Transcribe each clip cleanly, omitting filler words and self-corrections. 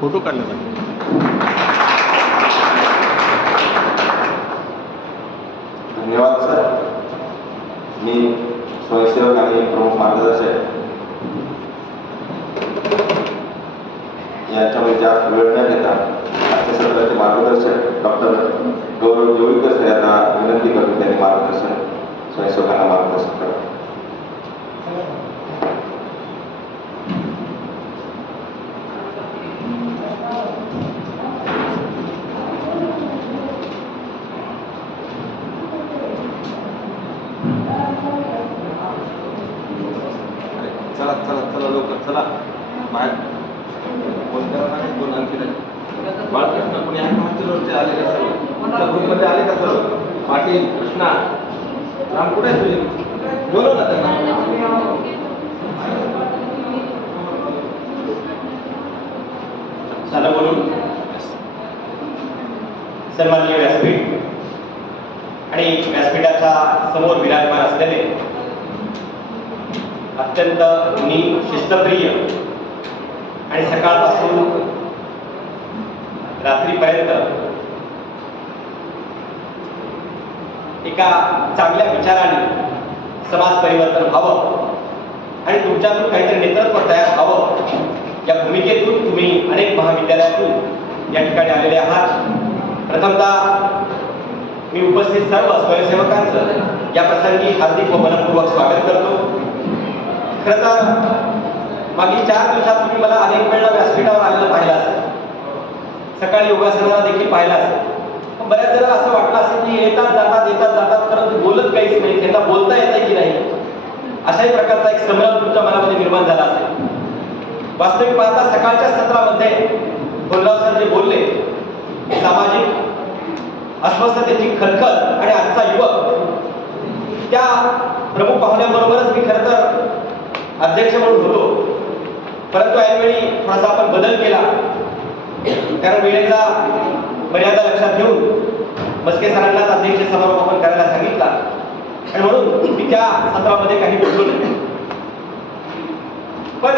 Photo काढला धन्यवाद sir. मी स्वयंसेवक आणि प्रमुख मार्गदर्शक यांच्यामध्ये जास्त वेळ न घेता आजच्या सत्राचे मार्गदर्शक डॉक्टर गौरव जोळीकर सर यांना विनंती करून त्यांनी मार्गदर्शन स्वयंसेवकांना मार्गदर्शन करा. चला चला चला लवकर चला बाहेर फोन करा ना. दोन आणखी बाळकृष्ण कोणी रोडचे आले का सर्व ग्रुपमध्ये आले का सर्व? पाटील कृष्णा राम कुठे आहे तुझे? बोलव ना त्यांना. चला बोलून सन्माननीय व्यासपीठ आणि व्यासपीठाच्या समोर विराजमान असलेले अत्यंत शिस्तप्रिय आणि सकाळपासून रात्रीपर्यंत एका चांगल्या विचाराने समाज परिवर्तन व्हावं आणि तुमच्यातून काहीतरी नेतृत्व तयार व्हावं या भूमिकेतून तुम्ही अनेक महाविद्यालयातून या ठिकाणी आलेले आहात. प्रथमतः मी उपस्थित सर्व स्वयंसेवकांचं या प्रसंगी हार्दिक व मनपूर्वक स्वागत करतो. खरं तर मागील 4 दिवसात तुम्ही मला अनेक वेळा व्यासपीठावर आलेलं पाहिलं असेल, सकाळी योगासनाला देखील पाहिलं असेल. पण बऱ्याच जणांना असं वाटलं असेल की येतात जातात परंतु बोलत काहीच नाही, त्यांना बोलता येतंय की नाही अशाही प्रकारचा एक संभ्रम तुमच्या मनामध्ये निर्माण झाला असेल. वास्तविक पाहता सकाळच्या सत्रामध्ये भोलराव सर जे बोलले सामाजिक अस्वस्थतेची खलखल आणि आजचा युवक त्या प्रमुख पाहुण्यांबरोबरच मी खरं तर अध्यक्ष म्हणून होतो, परंतु ऐनवेळी थोडासा आपण बदल केला कारण वेळेचा मर्यादा लक्षात घेऊन मस्के सरांनाच अध्यक्ष समारोप आपण करायला सांगितला आणि म्हणून मी त्या सत्रामध्ये काही बोललो नाही. पण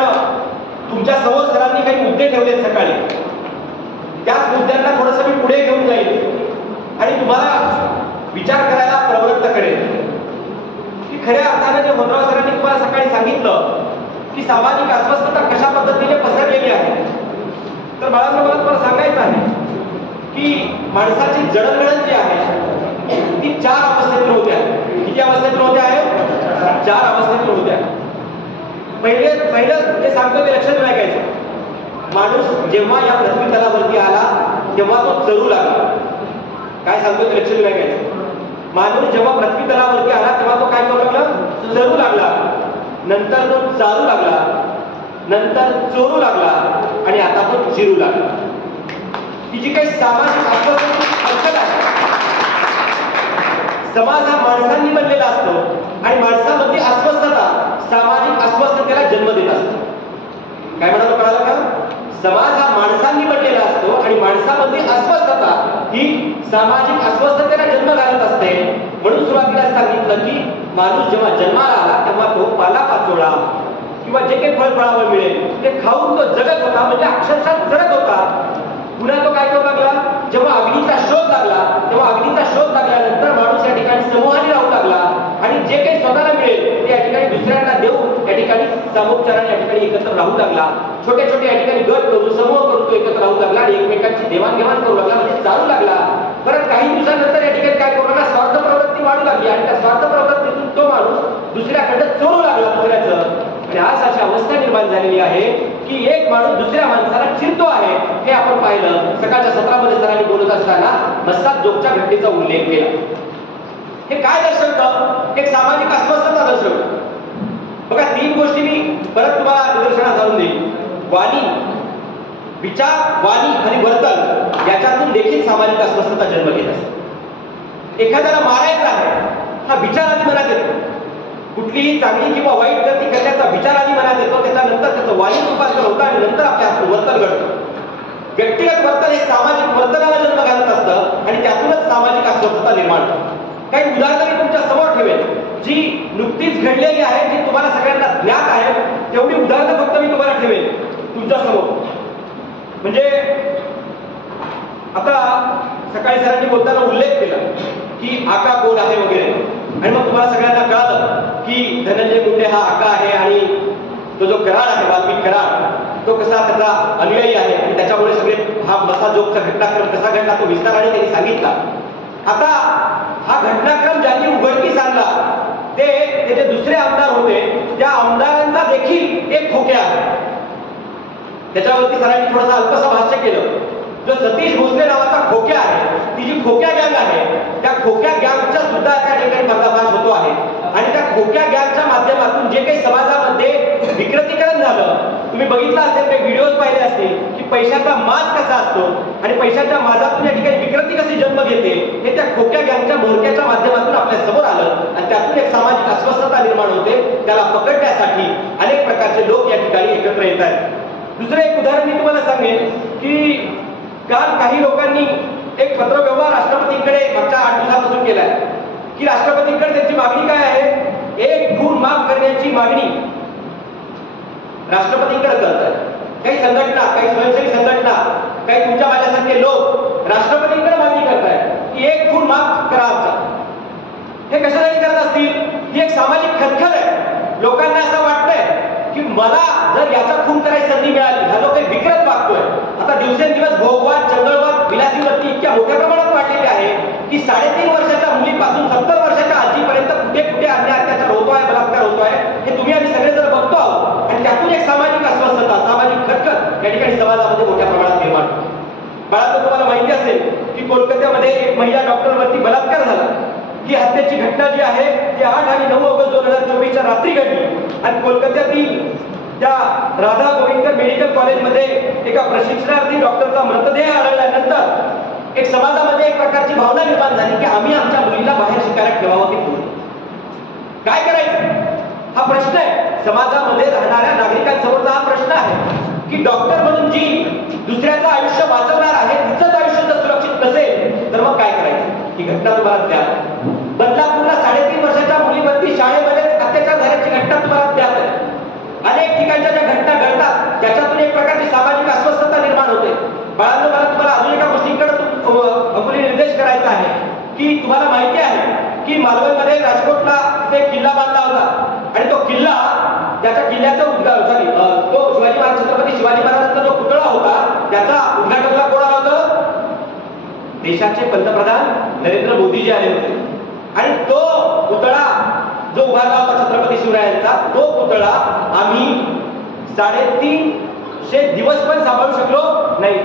तुमच्या समोर सरांनी काही मुद्दे ठेवलेत सकाळी, त्याच मुद्द्यांना थोडंसं मी पुढे घेऊन जाईल आणि तुम्हाला विचार करायला प्रवृत्त करेल की खऱ्या अर्थाने जे मनोहर सरांनी तुम्हाला सकाळी सांगितलं की सामाजिक अस्वस्थता कशा पद्धतीने पसरलेली आहे, तर बाळांनो मला तुम्हाला सांगायचं आहे की माणसाची जडणघडण जी आहे ती 4 अवस्थेतून होत्या. किती अवस्थेतून होत्या आहे? 4 अवस्थेतून होत्या. पहिलं जे सांगतो ते लक्षात राखायचं. माणूस जेव्हा या पृथ्वी तलावरती आला तेव्हा तो चरू लागला. काय सांगतो ते लक्षात राखायचं. माणूस जेव्हा पृथ्वी तलावरती आला तेव्हा तो काय करू लागला? चरू लागला. नंतर तो चालू लागला, नंतर चोरू लागला आणि आता तो जिरू लागला. ही जी काही सामाजिक अस्वस्थता आहे, समाज हा माणसांनी बनलेला असतो आणि माणसामध्ये अस्वस्थता सामाजिक अस्वस्थतेला जन्म देत असतो. काय म्हणालो कळालं का? समाज हा माणसांनी बनलेला असतो आणि माणसामध्ये अस्वस्थता ही सामाजिक अस्वस्थतेला जन्म घालत असते. म्हणून सुरुवातीला सांगितलं की माणूस जेव्हा जन्माला आला तेव्हा तो पालापाचोळा किंवा जे काही फळफळावळ मिळेल ते खाऊन तो जगत होता, म्हणजे अक्षरशः जगत होता. पुन्हा तो काय करू लागला? जेव्हा अग्नीचा शोध लागला तेव्हा अग्नीचा शोध लागल्यानंतर माणूस या ठिकाणी समूहाने राहू लागला आणि जे काही स्वतःला मिळेल ते या ठिकाणी दुसऱ्यांना देऊन या ठिकाणी सामोपचाराने या ठिकाणी एकत्र राहू लागला. छोटे छोटे या ठिकाणी गट करून समूह करून तो एकत्र राहू लागला आणि एकमेकांची देवाणघेवाण करू लागला, म्हणजे चालू लागला. परत काही दिवसानंतर या ठिकाणी काय करू लागला? स्वार्थ प्रवृत्ती वाढू लागली आणि त्या स्वार्थ प्रवृत्तीतून तो माणूस दुसऱ्याकडे चोरू लागला दुसऱ्याचं. आणि आज अशी अवस्था निर्माण झालेली आहे की एक माणूस दुसऱ्या माणसाला चिरतो आहे. हे आपण पाहिलं सकाळच्या सत्रामध्ये सरांनी बोलत असताना मस्ताद जोगच्या घटनेचा उल्लेख केला. हे काय दर्शवतं? एक सामाजिक अस्वस्थता दर्शवतं. बघा 3 गोष्टी मी परत तुम्हाला निदर्शनास आणून देईन. वाणी, विचार, वाणी आणि वर्तन याच्यातून देखील सामाजिक अस्वस्थता जन्म घेत असते. एखाद्याला मारायचं आहे हा विचार आधी मनात येतो. कुठलीही चांगली किंवा वाईट कृती करण्याचा विचार आधी मनात येतो, त्याच्यानंतर त्याचं वाणी रूपांतर होतं आणि नंतर आपल्या हातून वर्तन घडतं. व्यक्तिगत वर्तन हे सामाजिक वर्तनाला जन्म घालत असतं आणि त्यातूनच सामाजिक अस्वस्थता निर्माण होते. काही उदाहरणं मी तुमच्या समोर ठेवेन जी नुकतीच घडलेली आहे, जी तुम्हाला सगळ्यांना ज्ञात आहे. तेवढी उदाहरणं फक्त मी तुम्हाला ठेवेन. तुमच्या समोर. म्हणजे आता सकाळी सरांनी बोलताना उल्लेख केला की आका कोण आहे वगैरे, आणि मग तुम्हाला सगळ्यांना कळालं की धनंजय मुंडे हा आका आहे आणि तो जो कराड आहे वाल्मिक कराड तो कसा त्याचा अनुयायी आहे आणि त्याच्यामुळे सगळे हा बसा जोगचा घटनाक्रम कसा घडला तो विस्ताराने त्यांनी सांगितला. आता हा घटनाक्रम ज्यांनी उघडकीस आणला ते त्याचे दुसरे आमदार होते, त्या आमदारांचा देखील एक खोक्या आहे. त्याच्यावरती सरांनी थोडंसं अल्पसं भाष्य केलं. जो सतीश भोसले नावाचा खोक्या आहे, ती जी खोक्या गँग आहे त्या खोक्या गँगच्या सुद्धा त्या ठिकाणी पर्दाफाश होतो आहे. आणि त्या खोक्या गँगच्या माध्यमातून जे काही समाजामध्ये विकृतीकरण झालं, तुम्ही बघितलं असेल, काही व्हिडिओज पाहिले असतील की पैशाचा माज कसा असतो आणि पैशाच्या माजातून या ठिकाणी विकृती कशी जन्म घेते हे त्या खोक्या गँगच्या मोर्चाच्या माध्यमातून आपल्या समोर आलं आणि त्यातून एक सामाजिक अस्वस्थता निर्माण होते. त्याला पकडण्यासाठी अनेक प्रकारचे लोक या ठिकाणी एकत्र येत आहेत. दुसरं एक उदाहरण मी तुम्हाला सांगेन की काल काही लोकांनी एक पत्रव्यवहार राष्ट्रपतींकडे मागच्या 8 दिवसापासून केलाय की राष्ट्रपतींकडे त्यांची मागणी काय आहे, एक खून माफ करण्याची मागणी राष्ट्रपतींकडे करतात. काही संघटना, काही स्वयंसेवी संघटना, काही तुमच्या माझ्यासारखे लोक राष्ट्रपतींकडे मागणी करतायत की एक खून माफ करा आमचा. हे कशासाठी करत असतील? ही एक सामाजिक खदखद आहे. लोकांना असं वाटतंय की मला जर याचा खून करायची संधी मिळाली, हा जो काही विकृत वागतोय, आता दिवसेंदिवस भोगवाद, चंगळवाद, विलासीवृत्ती इतक्या मोठ्या प्रमाणात वाढलेली आहे की 3.5 वर्षाच्या मुलीपासून 70 वर्षाच्या आजीपर्यंत कुठे कुठे अन्याय अत्याचार होतोय, बलात्कार होतोय, हे तुम्ही आम्ही सगळेजण बघतो आहोत. आणि त्यातून एक सामाजिक अस्वस्थता, सामाजिक खदखद या ठिकाणी समाजामध्ये मोठ्या प्रमाणात निर्माण होते. बाळांनो, तुम्हाला माहिती असेल की कोलकात्यामध्ये एक महिला डॉक्टरवरती बलात्कार झाला. ही हत्येची घटना जी आहे ती 8 आणि 9 ऑगस्ट 2024च्या रात्री घडली आणि कोलकात्यातील त्या राधा गोविंदकर मेडिकल कॉलेजमध्ये एका प्रशिक्षणार्थी डॉक्टरचा मृतदेह आढळल्यानंतर एक समाजामध्ये एक प्रकारची भावना निर्माण झाली की आम्ही आमच्या मुलीला बाहेर शिकायला ठेवावं की पुढे काय करायचं, हा प्रश्न आहे. समाजामध्ये राहणाऱ्या नागरिकांसमोरचा हा प्रश्न आहे की डॉक्टर म्हणून जी दुसऱ्याचं आयुष्य वाचवणार आहे तिचंच आयुष्य जर सुरक्षित नसेल तर मग काय करायचं. ही घटना तुम्हाला द्या. बदलापूरला 3.5 वर्षाच्या मुलीवरती शाळेमध्ये अत्याचार झाल्याची घटना तुम्हाला द्या. अनेक ठिकाणच्या ज्या घटना घडतात त्याच्यातून एक प्रकारची सामाजिक अस्वस्थता निर्माण होते. बाळांनो, मला तुम्हाला अजून एका गोष्टीकडे निर्देश करायचा आहे की तुम्हाला माहिती आहे की मालवणमध्ये राजकोटला एक किल्ला बांधला होता आणि तो किल्ला, त्याच्या किल्ल्याचं उद्घाटन, तो शिवाजी महाराज, छत्रपती शिवाजी महाराजांचा जो पुतळा होता त्याचा उद्घाटनला कोण आला होता? देशाचे पंतप्रधान नरेंद्र मोदीजी आले होते. आणि तो पुतळा जो उभारला होता छत्रपती शिवरायांचा, तो पुतळा आम्ही 350 दिवस पण सांभाळू शकलो नाही.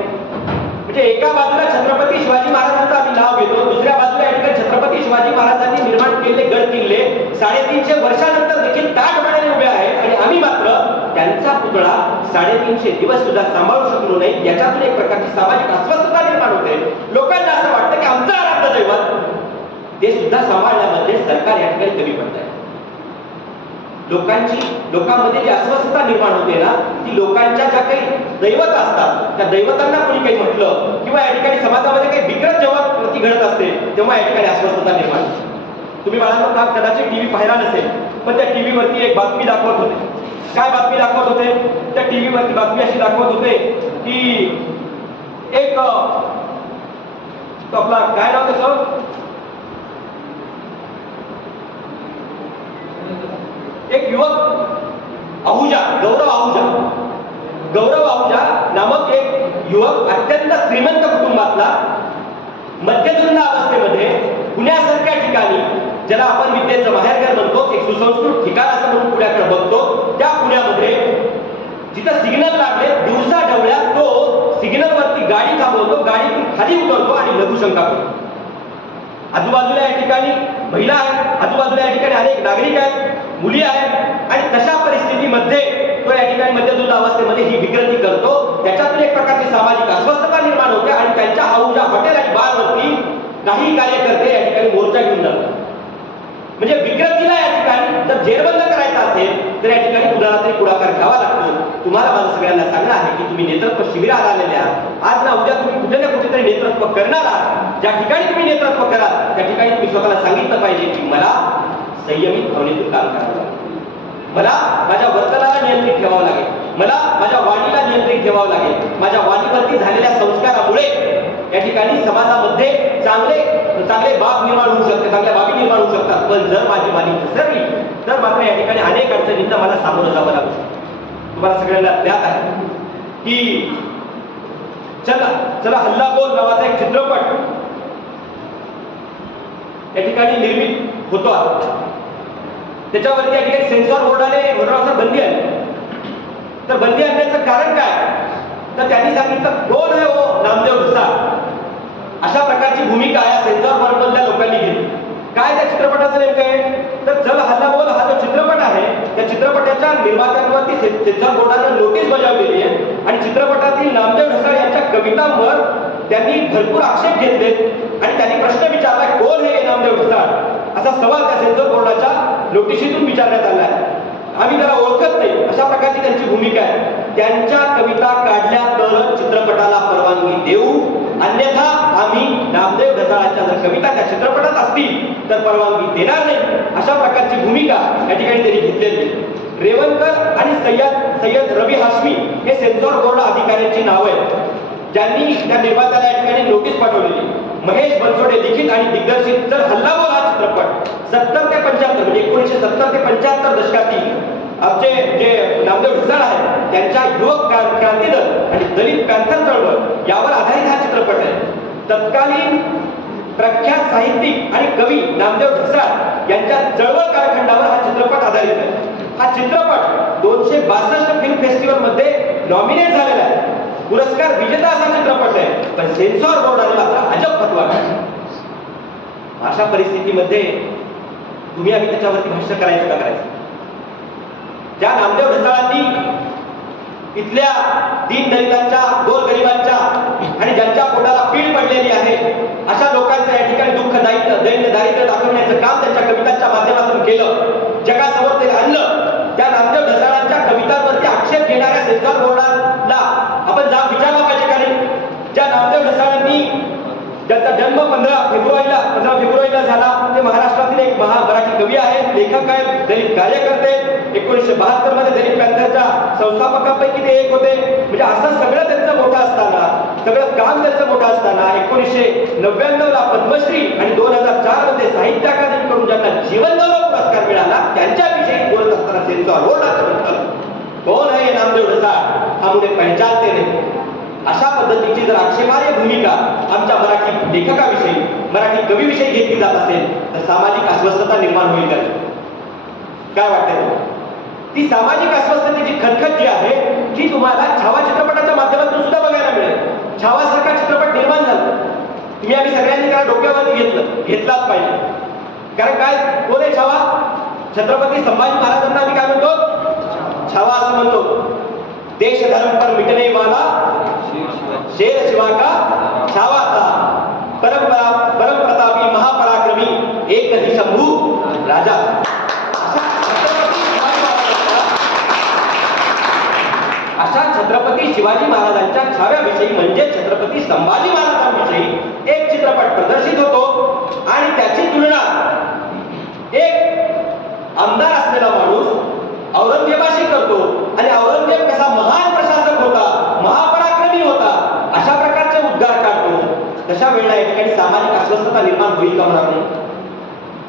म्हणजे एका बाजूला छत्रपती शिवाजी महाराजांचा आम्ही नाव घेतो, दुसऱ्या बाजूला या ठिकाणी छत्रपती शिवाजी महाराजांनी निर्माण केलेले गड किल्ले 350 वर्षानंतर देखील ताठपणाने उभे आहेत आणि आम्ही मात्र त्यांचा पुतळा 350 दिवस सुद्धा सांभाळू शकलो नाही. याच्यातून एक प्रकारची सामाजिक अस्वस्थता निर्माण होते. लोकांना असं वाटतं की आमचं आराध्य दैवत ते सुद्धा सांभाळण्यामध्ये सरकार या ठिकाणी कमी पडत आहे. लोकांमध्ये जी अस्वस्थता निर्माण होते ना, ती लोकांच्या ज्या काही दैवत असतात त्या दैवतांना कोणी काही म्हटलं किंवा या ठिकाणी समाजामध्ये काही विकृत जेव्हा कृती घडत असते तेव्हा या ठिकाणी अस्वस्थता निर्माण होते. तुम्ही बाळांनो कदाचित टीव्ही पाहिला नसेल, पण त्या टीव्हीवरती एक बातमी दाखवत होते. काय बातमी दाखवत होते? त्या टीव्हीवरती बातमी अशी दाखवत होते की एक आपला काय नाव त्याचं, एक युवक आहुजा, गौरव आहुजा नामक एक युवक अत्यंत श्रीमंत कुटुंबातला मध्यधुंद अवस्थेमध्ये पुण्यासारख्या ठिकाणी, ज्याला आपण विद्येचं माहेरघर म्हणतो, एक सुसंस्कृत ठिकाण असं म्हणून पुण्याकडे बघतो, त्या पुण्यामध्ये जिथं सिग्नल लागले दिवसा ढवळ्यात तो सिग्नलवरती गाडी थांबवतो, गाडीतून खाली उतरतो आणि लघुशंका करतो. आजूबाजूला या ठिकाणी महिला आहेत, आजूबाजूला या ठिकाणी अनेक नागरिक आहेत, मुली आहेत आणि तशा परिस्थितीमध्ये तो या ठिकाणी मध्यधुंद अवस्थेमध्ये ही विकृती करतो. त्याच्यातून एक प्रकारची सामाजिक अस्वस्थता निर्माण होते आणि त्यांच्या आहुजा हॉटेल आणि बारवरती काही कार्यकर्ते या ठिकाणी मोर्चा घेऊन जातात. म्हणजे विकृतीला या ठिकाणी जर जेरबंद करायचा असेल तर या ठिकाणी कुणाला तरी पुढाकार घ्यावा लागतो. तुम्हाला माझं सगळ्यांना सांगणं आहे की तुम्ही नेतृत्व शिबिरात आलेले आहात. आज ना उद्या तुम्ही कुठे ना कुठेतरी नेतृत्व करणार आहात. ज्या ठिकाणी तुम्ही नेतृत्व कराल त्या ठिकाणी तुम्ही स्वतःला सांगितलं पाहिजे की मला संयमित भावनेतून काम करावं लागेल, मला माझ्या वर्तनाला नियंत्रित ठेवावं लागेल, मला माझ्या वाणीला नियंत्रित ठेवावं लागेल. माझ्या वाणीवरती झालेल्या संस्कारामुळे या ठिकाणी समाजामध्ये चांगले बाब निर्माण होऊ शकते, चांगल्या बाबी निर्माण होऊ शकतात. पण जर माझी वाणी घसरली तर मात्र या ठिकाणी अनेक अडचणींना मला सामोरं जावं लागू शकतं. तुम्हाला सगळ्यांना ज्ञात आहे की चला हल्ला बोल नावाचा एक चित्रपट या ठिकाणी निर्मित होतो. त्याच्यावरती या ठिकाणी सेन्सॉर बोर्डाने घटनानुसार बंदी आणली. तर बंदी आणण्याचं कारण काय? तर त्यांनी सांगितलं कोण आहे हो नामदेव ढसाळ, अशा प्रकारची भूमिका या सेन्सॉर बोर्डमधल्या लोकांनी घेतली. काय त्या चित्रपटाचं नेमकं आहे? तर चल हल्ला बोल हा जो चित्रपट आहे त्या चित्रपटाच्या निर्मात्यांवरती सेन्सॉर बोर्डाने नोटीस बजावलेली आहे आणि चित्रपटातील नामदेव ढसाळ यांच्या कवितांवर त्यांनी भरपूर आक्षेप घेतले आणि त्यांनी प्रश्न विचारला कोण हे नामदेव ढसाळ, असा सवाल त्या सेन्सॉर बोर्डाच्या नोटिशीतून विचारण्यात आला आहे. आम्ही त्याला ओळखत नाही अशा प्रकारची त्यांची भूमिका आहे. त्यांच्या कविता काढल्या तर चित्रपटाला परवानगी देऊ, अन्यथा आम्ही नामदेव ढसाळांच्या जर कविता त्या चित्रपटात असतील तर परवानगी देणार नाही, अशा प्रकारची भूमिका या ठिकाणी त्यांनी घेतलेली. रेवणकर आणि सय्यद रवी हाशमी हे सेन्सॉर बोर्ड अधिकाऱ्यांची नाव आहेत ज्यांनी त्या निर्मात्याला या ठिकाणी नोटीस पाठवलेली. महेश बनसोडे लिखित आणि दिग्दर्शित जर हल्ला बोल हा चित्रपट 70 ते 75 म्हणजे 1970 ते 75 दशकातील आमचे जे नामदेव ढसाळ आहेत त्यांच्या युवक क्रांती दल आणि दलित पॅंथर चळवळ यावर आधारित हा चित्रपट आहे. तत्कालीन प्रख्यात साहित्यिक आणि कवी नामदेव ढसाळ यांच्या चळवळ कालखंडावर हा चित्रपट आधारित आहे. हा चित्रपट 262 फिल्म फेस्टिवल मध्ये नॉमिनेट झालेला आहे, पुरस्कार विजेता असा चित्रपट आहे. पण सेन्सॉर बोर्डाने मात्र अजब फतवा काढला. अशा परिस्थितीमध्ये तुम्ही आम्ही त्याच्यावरती भाष्य करायचं का करायचं? ज्या नामदेव ढसाळांनी इथल्या दीनदलितांच्या गोरगरिबांच्या आणि ज्यांच्या पोटाला पीड पडलेली आहे अशा लोकांचं या ठिकाणी दुःख दारिद्र्य दाखवण्याचं काम त्यांच्या कवितांच्या माध्यमातून केलं, जगासमोर ते आणलं. त्या नामदेव ढसाळांच्या कवितांवरती आक्षेप घेणाऱ्या सेन्सॉर बोर्डाला आपण जाब विचारला पाहिजे का नाही? ज्या नामदेव ढसाळांनी ज्यांचा जन्म 15 फेब्रुवारीला झाला ते महाराष्ट्रातील एक मराठी कवी आहेत, लेखक आहेत, दलित कार्यकर्ते. 1972 मध्ये दलित पॅंथरच्या संस्थापकांपैकी ते एक होते. म्हणजे असं सगळं त्यांचं मोठं असताना, सगळं काम त्यांचं मोठं असताना 1999 ला पद्मश्री आणि 2004 मध्ये साहित्य अकादमीकडून ज्यांना जीवन गौरव पुरस्कार मिळाला त्यांच्याविषयी बोलत असताना सेन्सॉर बोर्डाचं म्हणतं कोण आहे नामदेव ढसाळ, हा मुझे पहचानते नहीं. अशा पद्धतीची जर आक्षेपार्ह भूमिका आमच्या मराठी लेखकाविषयी, मराठी कवीविषयी घेतली जात असेल तर सामाजिक अस्वस्थता निर्माण होईल का? काय वाटतंय? ती सामाजिक अस्वस्थतेची खतखत जी आहे ती तुम्हाला छावा चित्रपटाच्या माध्यमातून सुद्धा बघायला मिळेल. छावासारखा चित्रपट निर्माण झाला. तुम्ही आम्ही सगळ्यांनी त्याला डोक्यावरती घेतलाच पाहिजे. कारण काय, कोण आहे छावा? छत्रपती संभाजी महाराजांना आम्ही काय म्हणतो? छावा असं म्हणतो. देश धर्म पर मिटने वाला शेर शिवा का छावा था, परम प्रतापी महापराक्रमी एक ही शंभू राजा. अशा छत्रपती शिवाजी महाराजांच्या छाव्याविषयी म्हणजे छत्रपती संभाजी महाराजांविषयी एक चित्रपट प्रदर्शित होतो आणि त्याची तुलना एक आमदार असलेला माणूस औरंगजेबाशी करतो आणि औरंगजेब कसा महान प्रशासक होता, महापराक्रमी होता, अशा प्रकारचे उद्गार काढतो. तशा वेळेला या ठिकाणी सामाजिक अस्वस्थता निर्माण होईल का म्हणा?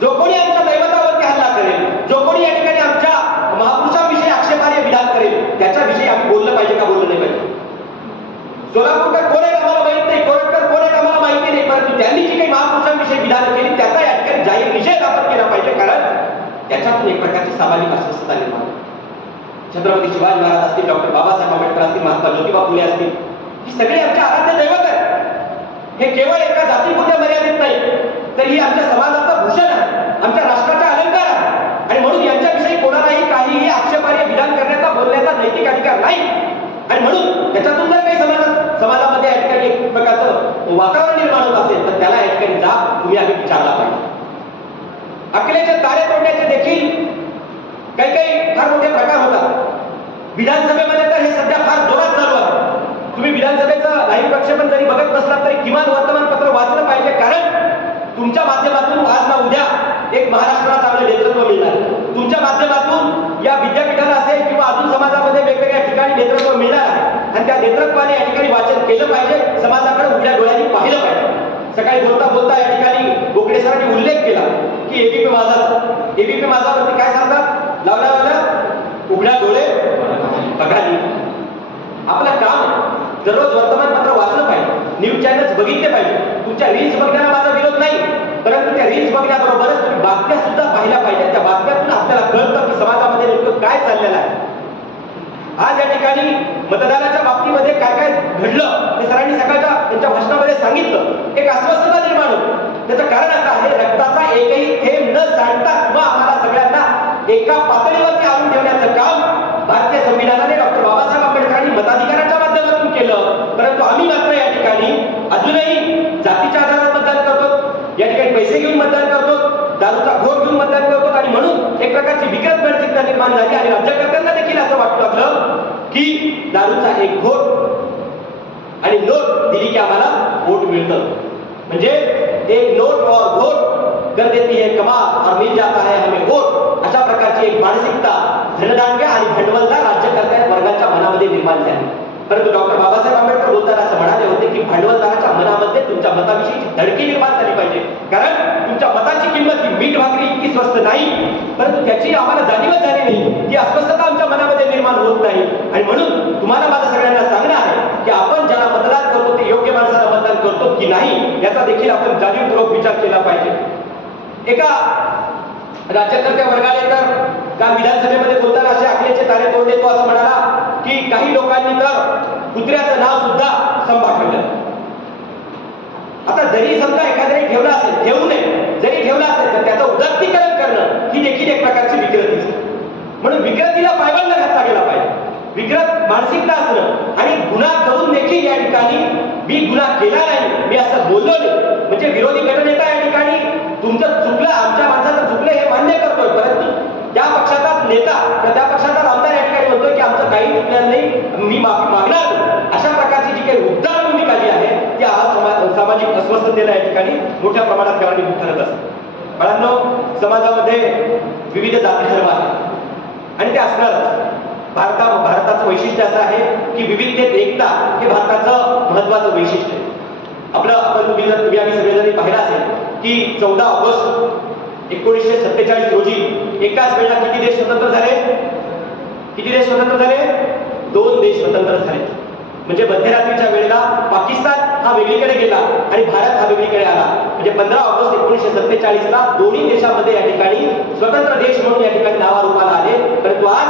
जो कोणी आमच्या दैवतावरती हल्ला करेल, जो कोणी या ठिकाणी आमच्या महापुरुषांविषयी आक्षेपार्ह विधान करेल त्याच्याविषयी आम्ही बोललं पाहिजे का बोललं नाही पाहिजे? सोलापूरकर कोण आहे आम्हाला माहित नाही, कोरटकर कोण आहे आम्हाला माहिती नाही, परंतु त्यांनी जी काही महापुरुषांविषयी विधान केली त्याचा या ठिकाणी जाहीर निषेध आपण केला पाहिजे. कारण त्याच्यातून एक प्रकारची सामाजिक अस्वस्थता निर्माण. छत्रपती शिवाजी महाराज असतील, डॉक्टर बाबासाहेब आंबेडकर असतील, महात्मा ज्योतिबा फुले असतील, ही सगळी आमच्या आराध्य दैवत आहेत. हे केवळ एका जातीपुरते मर्यादित नाही, तर ही आमच्या समाजाचं भूषण आहे, आमच्या राष्ट्राचा अलंकार आहे. आणि म्हणून यांच्याविषयी कोणालाही काहीही आक्षेपार्ह विधान करण्याचा, बोलण्याचा नैतिक अधिकार नाही. आणि म्हणून त्याच्यातून जर काही समाजामध्ये या ठिकाणी एक प्रकारचं वातावरण निर्माण होत असेल तर त्याला या ठिकाणी जाब तुम्ही आम्ही विचारला पाहिजे. अकलेचे तारे तोडण्याचे देखील काही फार मोठे प्रकार होतात. विधानसभेमध्ये तर हे सध्या फार जोरात चालू आहे. तुम्ही विधानसभेचं लाईव्ह प्रक्षेपण जरी बघत नसलात तरी किमान वर्तमानपत्र वाचलं पाहिजे. कारण तुमच्या माध्यमातून आज ना उद्या एक महाराष्ट्राला चांगलं नेतृत्व मिळणार. तुमच्या माध्यमातून या विद्यापीठाला असेल किंवा अजून समाजामध्ये वेगवेगळ्या ठिकाणी नेतृत्व मिळणार आहे. आणि उघडा डोळे बघाली. आपलं काम दररोज वर्तमानपत्र वाचलं पाहिजे, न्यूज चॅनल्स बघितले पाहिजे. तुमच्या रील्स बघण्याला माझा विरोध नाही, परंतु त्या रील्स बघण्याबरोबरच तुम्ही बातम्या सुद्धा पाहिल्या पाहिजे. त्या बातम्यातून आपल्याला कळतं की समाजामध्ये नेमकं काय चाललेलं आहे. आज या ठिकाणी मतदानाच्या बाबतीमध्ये काय काय घडलं ते सरांनी सकाळच्या त्यांच्या भाषणामध्ये सांगितलं. एक अस्वस्थता निर्माण होती. त्याचं कारण असं आहे, रक्ताचा एकही थेंब न सांडता किंवा आम्हाला सगळ्यांना एका पातळीवरती आणून ठेवण्याचं काम भारतीय संविधानाने डॉक्टर बाबासाहेब आंबेडकरांनी मताधिकाराच्या माध्यमातून केलं. परंतु आम्ही मात्र या ठिकाणी अजूनही जातीच्या आधारावर मतदान करतो, या ठिकाणी पैसे घेऊन मतदान करतो, दारूचा घोट घेऊन मतदान करतो. आणि म्हणून एक प्रकारची विकृत मानसिकता निर्माण झाली आणि राज्यकर्त्यांना देखील असं वाटू लागलं की दारूचा एक घोट आणि नोट दिली की आम्हाला वोट मिळतं. म्हणजे एक नोट और वोट कर देती है कमाल और मिल जाता है हमें वोट, अशा प्रकारची एक मानसिकता धनदांडग्या आणि भांडवलदार राज्यकर्त्या वर्गाच्या मनामध्ये निर्माण झाली. परंतु डॉक्टर बाबासाहेब आंबेडकर बोलताना असं म्हणाले होते की भांडवलदाराच्या मनामध्ये तुमच्या मताविषयीची धडकी निर्माण झाली पाहिजे. कारण तुमच्या मताची किंमत ही मीठ भाकरी इतकी स्वस्त नाही, परंतु त्याची आम्हाला जाणीवच झाली नाही. ती अस्वस्थता आमच्या मनामध्ये निर्माण होत नाही. आणि म्हणून तुम्हाला माझं सगळ्यांना सांगणं आहे की आपण ज्याला मतदान करतो ते योग्य माणसाला मतदान करतो की नाही याचा देखील आपण जाणीवपूर्वक विचार केला पाहिजे. एका राज्यकर्त्या वर्गाने तर काल विधानसभेमध्ये बोलताना असे आखण्याचे तारे तोडले. तो असं म्हणाला की काही लोकांनी तर कुत्र्याचं नाव सुद्धा संभा ठेवलं. आता जरी समजा एखाद्याने ठेवला असेल, ठेवू नये, जरी ठेवला असेल तर त्याचं उदात्तीकरण करणं ही देखील एक प्रकारची विकृती असते. म्हणून विकृतीला पायबंद घातला गेला पाहिजे. विकृत मानसिकता असणं आणि गुन्हा करून देखील या ठिकाणी मी गुन्हा केला नाही, मी असं बोललो नाही, म्हणजे विरोधी गटनेता या ठिकाणी तुमचं चुकलं, आमच्या माणसाचं चुकलं हे मान्य करतोय, परंतु त्या पक्षाचा नेता त्या पक्षाचा आमदार या ठिकाणी म्हणतोय की आमचं काही चुकलं नाही, मी माफी मागणार. अशा प्रकारची जी काही उद्दाम भूमिका जी आहे ती आज सामाजिक अस्वस्थतेला या ठिकाणी मोठ्या प्रमाणात कारणीभूत ठरत असते. बाळांनो, समाजामध्ये विविध जाती धर्म आहेत आणि ते असणारच. भारताचं वैशिष्ट्य असं आहे की विविधतेत एकता हे भारताचं महत्वाचं वैशिष्ट्य आहे. आपण तुम्ही आम्ही सगळेजणी पाहिलं असेल की 14 ऑगस्ट 1947 रोजी एकाच वेळेला किती देश स्वतंत्र झाले? किती देश स्वतंत्र झाले? 2 देश स्वतंत्र झाले. म्हणजे मध्यरात्रीच्या वेळेला पाकिस्तान हा वेगळीकडे गेला आणि भारत हा वेगळीकडे आला. म्हणजे 15 ऑगस्ट 1947 ला दोन्ही देशांमध्ये या ठिकाणी स्वतंत्र देश म्हणून या ठिकाणी नावारूपाला आले. परंतु आज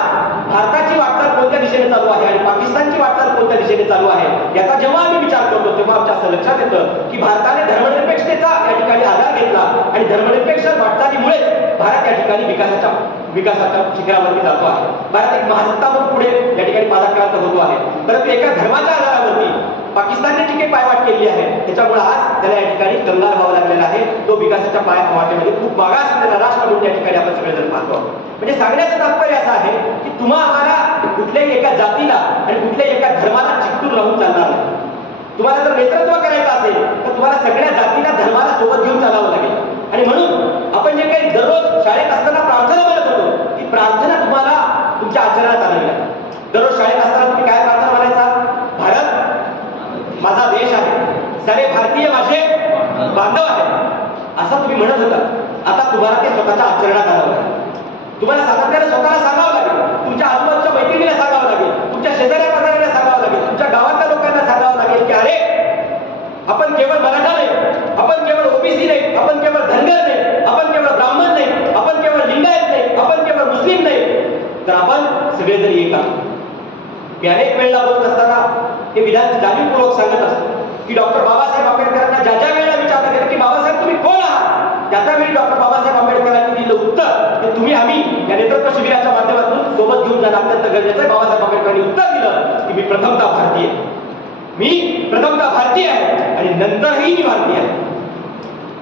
भारताची वाटचाल कोणत्या दिशेने चालू आहे आणि पाकिस्तानची वाटचाल कोणत्या दिशेने चालू आहे याचा जेव्हा आम्ही विचार करतो तेव्हा आमच्या असं लक्षात येतं की भारताने धर्मनिरपेक्षतेचा या ठिकाणी आधार घेतला आणि धर्मनिरपेक्ष वाटचालीमुळे भारत या ठिकाणी विकासाच्या शिखरावरती जातो आहे. भारत एक महासत्ता म्हणून पुढे या ठिकाणी पादाक्रांत होतो आहे. परंतु एका धर्माच्या आधारावरती पाकिस्तानने जी काही पायवाट केली आहे त्याच्यामुळे आज त्याला या ठिकाणी कंगाल व्हावं लागलेला आहे. तो विकासाच्या वाटेमध्ये खूप मागास असलेला राष्ट्र म्हणून या ठिकाणी आपण सगळेजण पाहतो. म्हणजे सांगण्याचं तात्पर्य असं आहे की आम्हाला कुठल्याही एका जातीला आणि कुठल्याही एका धर्माला चिकटून राहून चालणार नाही. तुम्हाला जर नेतृत्व करायचं असेल तर तुम्हाला सगळ्या जातीला धर्माला सोबत घेऊन चालावं लागेल. आणि म्हणून आपण जे काही दररोज शाळेत असताना प्रार्थना म्हणत होतो ती प्रार्थना तुम्हाला तुमच्या आचरणात आणावी लागेल. दररोज शाळेत असताना तुम्ही काय प्रार्थना म्हणायचा? भारत माझा देश आहे, सारे भारतीय माझे बांधव आहेत, असं तुम्ही म्हणत होता. आता तुम्हाला ते स्वतःच्या आचरणात आणावं लागेल. तुम्हाला सातत्याने स्वतःला सांगावं लागेल, तुमच्या आजूबाजूच्या मैत्रिणीला सांगावं लागेल, तुमच्या शेजाऱ्या पाजाऱ्याला सांगावं लागेल, तुमच्या गावातल्या लोकांना सांगावं लागेल की अरे आपण केवळ मराठा नाही, आपण केवळ ओबीसी नाही, आपण केवळ धनगर नाही, आपण केवळ ब्राह्मण नाही, आपण केवळ लिंगायत नाही, आपण केवळ मुस्लिम नाही, तर आपण सगळेजण एक आहोत. मी अनेक वेळेला बोलत असताना हे विधान जाणीवपूर्वक सांगत असतो की डॉक्टर बाबासाहेब आंबेडकरांना ज्या वेळेला विचारलं गेलं की बाबासाहेब तुम्ही कोण आहात, त्याच्या वेळी डॉक्टर बाबासाहेब आंबेडकरांनी दिलं उत्तर की तुम्ही आम्ही या नेतृत्व शिबिराच्या माध्यमातून सोबत घेऊन जाणं अत्यंत गरजेचं आहे. बाबासाहेब आंबेडकरांनी उत्तर दिलं की मी प्रथमतः भारतीय आहे आणि नंतरही मी भारतीय आहे.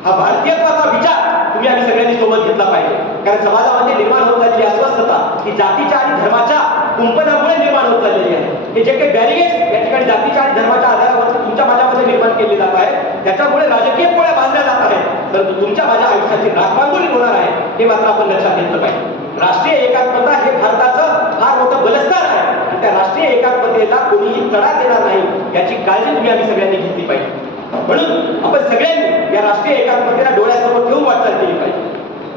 हा भारतीयत्वाचा विचार तुम्ही आम्ही सगळ्यांनी सोबत घेतला पाहिजे. कारण समाजामध्ये निर्माण होत झालेली अस्वस्थता ही जातीच्या आणि धर्माच्या कुंपणामुळे निर्माण होत चाललेली आहे. हे जे काही बॅरिगेट्स या ठिकाणी जातीच्या आणि धर्माच्या आधारावर तुमच्या माझ्यामध्ये निर्माण केले जात आहे त्याच्यामुळे राजकीय पोळ्या बांधल्या जात आहेत, परंतु तुमच्या माझ्या आयुष्याची राखबांगोली होणार आहे हे मात्र आपण लक्षात घेतलं पाहिजे. राष्ट्रीय एकात्मता हे भारताचं फार मोठं बलस्थान आहे आणि त्या राष्ट्रीय एकात्मतेला कोणीही तडा देणार नाही याची काळजी तुम्ही आम्ही सगळ्यांनी घेतली पाहिजे. म्हणून आपण सगळ्यांनी या राष्ट्रीय एकात्मतेला डोळ्यासमोर ठेवून वाटचाल केली पाहिजे.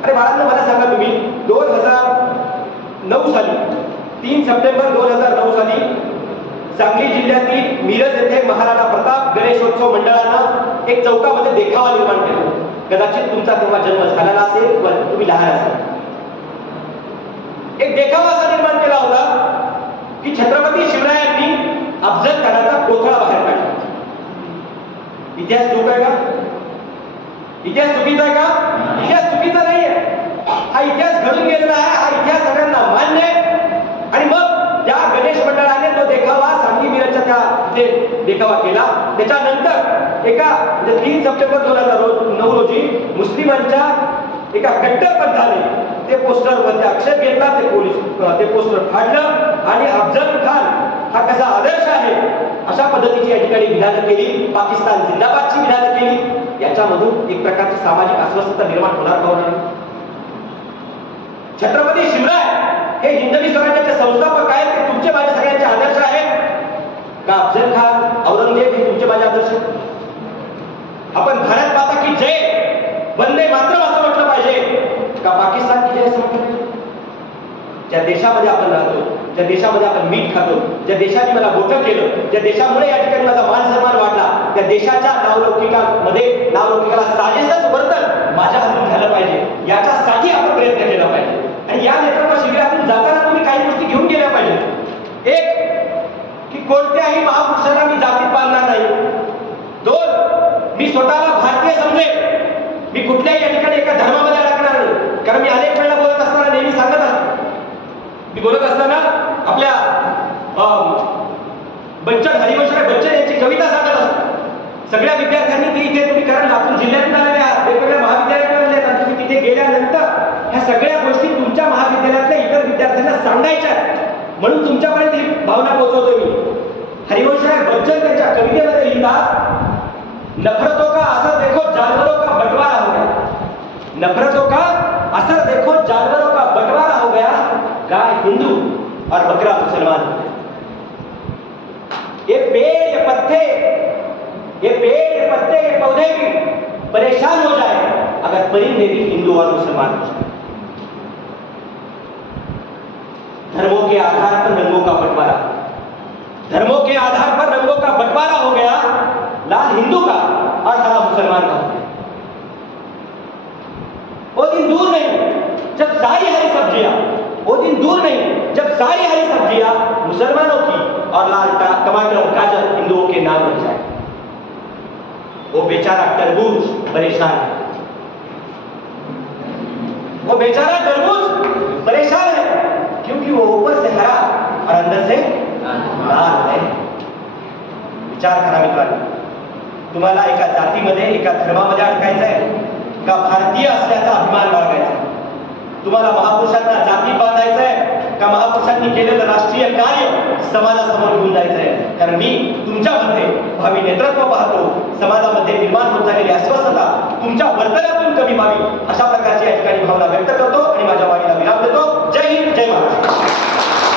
अरे बाळांनो, मला सांगा तुम्ही 2009 साली 3 सप्टेंबर 2009 साली सांगली जिल्ह्यातील मिरज येथे महाराणा प्रताप गणेशोत्सव मंडळानं एक चौकामध्ये देखावा निर्माण केला. कदाचित तुमचा तेव्हा जन्म झालेला असेल किंवा तुम्ही लहान असाल. एक देखावा असा निर्माण केला होता की छत्रपती शिवरायांनी अफजल खानाचा कोथळा बाहेर काढला. इतिहास चूक आहे का? इतिहास चुकीचा आहे का? इतिहास चुकीचा नाहीये. हा इतिहास घडून गेलेला आहे. हा इतिहास सगळ्यांना मान्य आहे. आणि मग त्या गणेश मंडळाने तो देखावा सांगली मिरजच्या त्या देखावा केला. त्याच्यानंतर एका 3 सप्टेंबर 2009 रोजी मुस्लिमांच्या एका कट्टरपंथाने ते पोस्टरमध्ये अक्षर घेतला. ते पोस्टर फाडलं आणि अफजल खान हा कसा आदर्श आहे अशा पद्धतीची या ठिकाणी विधानं केली. पाकिस्तान जिंदाबादची विधानं केली. याच्यामधून एक प्रकारची सामाजिक अस्वस्थता निर्माण होणार का होणार? छत्रपती शिवराय हे हिंदवी स्वराज्याचे संस्थापक आहेत. ते तुमचे माझे सगळ्यांचे आदर्श आहेत का? अफजल खान औरंगजेब हे तुमचे माझे आदर्श? आपण भारत माता की जय वंदे मातरम असं म्हटलं पाहिजे का पाकिस्तान की जय असं म्हटलं पाहिजे? ज्या देशामध्ये आपण राहतो, ज्या देशामध्ये आपण मीठ खातो, ज्या देशाने मला मोठं केलं, ज्या देशामुळे या ठिकाणी माझा मान सन्मान वाढला, त्या देशाच्या नावलौकिकाला साजेसच वर्तन माझ्या हातून झालं पाहिजे याच्यासाठी आपण प्रयत्न केला पाहिजे. आणि या नेतृत्व शिबिरातून जाताना तुम्ही काही गोष्टी घेऊन गेल्या पाहिजे. एक की कोणत्याही महापुरुषाला मी जातीत बांधणार नाही. 2 मी स्वतःला भारतीय समजेल. मी कुठल्याही या ठिकाणी एका धर्मामध्ये अडकणार नाही. कारण मी अनेक वेळा बोलत असताना नेहमी सांगत असतो. मी बोलत असताना आपल्या हरिवंशराय बच्चन यांची कविता सांगत असतो. सगळ्या विद्यार्थ्यांनी ती इथे तुम्ही कारण लातूर जिल्ह्यातून आलेले आहात, वेगवेगळ्या महाविद्यालयातून आलेले आहेत. तुम्ही तिथे गेल्यानंतर ह्या सगळ्या गोष्टी तुमच्या महाविद्यालयातल्या इतर विद्यार्थ्यांना सांगायच्या आहेत. म्हणून तुमच्यापर्यंत ही भावना पोहोचवतो मी. हरिवंशराय बच्चन त्यांच्या कवितेमध्ये लिहितात, नफरतों का असर देखो जानवरों का बंटवारा हो गया. नफरतों का असर देखो जानवरों का बंटवारा हो गया. गाय हिंदू और बकरा मुसलमान. ये पेड़ ये पत्ते ये पौधे भी परेशान हो जाए अगर परिंदे भी हिंदू और मुसलमान हो जाए. धर्मों के आधार पर रंगों का बंटवारा, धर्मों के आधार पर रंगों का बंटवारा हो गया. लाल हिंदू का और हरा मुसलमान का हो गया. वो दिन दूर नहीं जब सारी हरी सब्जियां, वो दिन दूर नहीं जब सारी हरी सब्जियां मुसलमानों की और लाल टमाटर और गाजर हिंदुओं के नाम रख जाए. वो बेचारा तरबूज परेशान है. वो बेचारा तरबूज परेशान है क्योंकि वो ऊपर से हरा और अंदर से लाल है. विचार करा मित्रांनो, तुम्हाला एका जातीमध्ये एका धर्मामध्ये अडकायचं आहे का भारतीय असल्याचा अभिमान बाळगायचा आहे? तुम्हाला महापुरुषांना जाती बांधायचं आहे का महापुरुषांनी केलेलं राष्ट्रीय कार्य समाजासमोर घेऊन जायचं आहे? कारण मी तुमच्यामध्ये भावी नेतृत्व पाहतो. समाजामध्ये निर्माण होत झालेली अस्वस्थता तुमच्या वर्तनातून कमी व्हावी अशा प्रकारची या ठिकाणी भावना व्यक्त करतो आणि माझ्या वाणीला विराम देतो. जय हिंद, जय महाराष्ट्र.